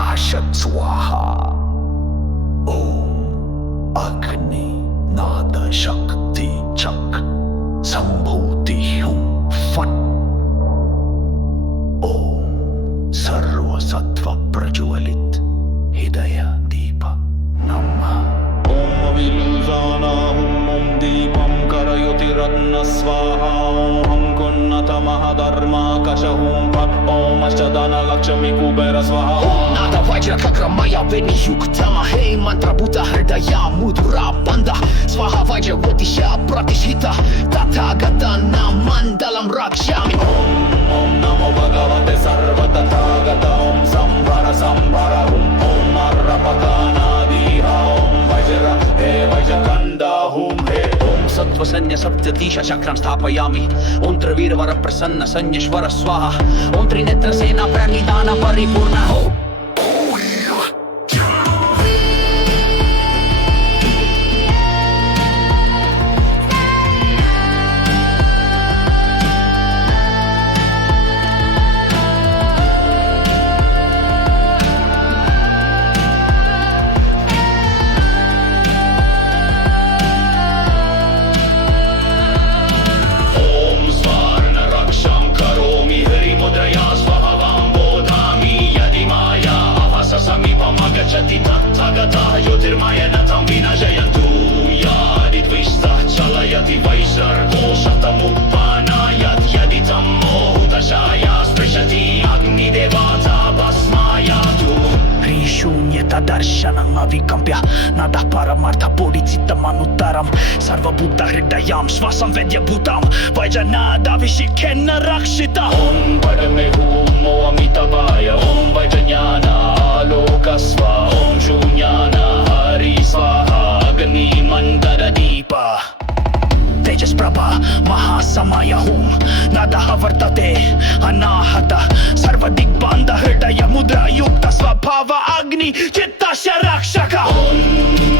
प्रकाशत स्वाहा। ओम अग्नि नाद शक्ति चक संभूति हूं फट। ओम सर्वसत्व प्रज्वलित हृदय दीप नमः। ओम विलुजानाहुम ओम दीपम करयुतिरत्न स्वाहा। ओम कुन्नत महधर्माकशहुम फट। ओम अष्टदान लक्ष्मी कुबेर स्वाहा। ओम नाद वज्र खग्रमय विनियुक्तम हे मंत्रभूत हृदय मुद्रा बंध। स्वाहा वज्रवतिश प्रतिष्ठित तथागत मंडलम रक्षामि। ओम नमो भगवते सर्वतथागत। ओम संभर संभर ओम अर्रपकानादिह। ओम वज्र हे वज्रकंड हुम हे। ओम सत्व सैन्य सप्ततीश चक्रं स्थापयामि। ओम त्रिवीरवर प्रसन्न संयश्वर स्वाहा। ओम त्रिनेत्र सेना प्रणिधान परिपूर्ण हो। गच्छति तथागतः ज्योतिर्मयनतं विनाशयन्तु यादिद्विष्टः चलयति वैसर्गो शतमुत्पानायत् यदि तं मोहुदशाया स्पृशति अग्निदेवता भस्मायातु। शून्यता दर्शनम् अविकम्प्य नादः परमार्थपूरिचित्तमनुत्तरं सर्वभूत हृदयां श्वासं वेद्यभूतं वैजनादाभिषेकेन रक्षिता। ओम परमे हुमो अमितवाय। ओम वैजज्ञान आलोकस्व। ओम शून्यान हरि स्वाहा। अग्नि मंदर दीप तेजस प्रभा महासमय हूं। नादः वर्तते अनाहत सर्वदिग्बन्ध हृदय मुद्रा युक्त स्वभाव अग्नि चित्तस्य रक्षक। ओम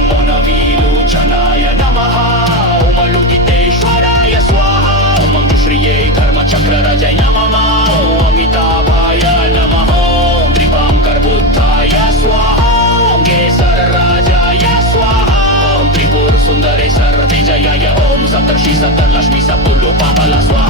मोनविलोचनाय नमः। ओम लुकितेश्वराय स्वाहा। ओम श्रिये धर्मचक्ररजय नमः। ओम अमिताभाय नमः। ओम त्रिपांकर बुद्धाय स्वाहा। ओम केसरराजाय स्वाहा। ओम त्रिपुर सुंदरेश्वर विजयाय। ओम सप्तर्षि सप्तलक्ष्मी सप्तुल्लोपाबल स्वाहा।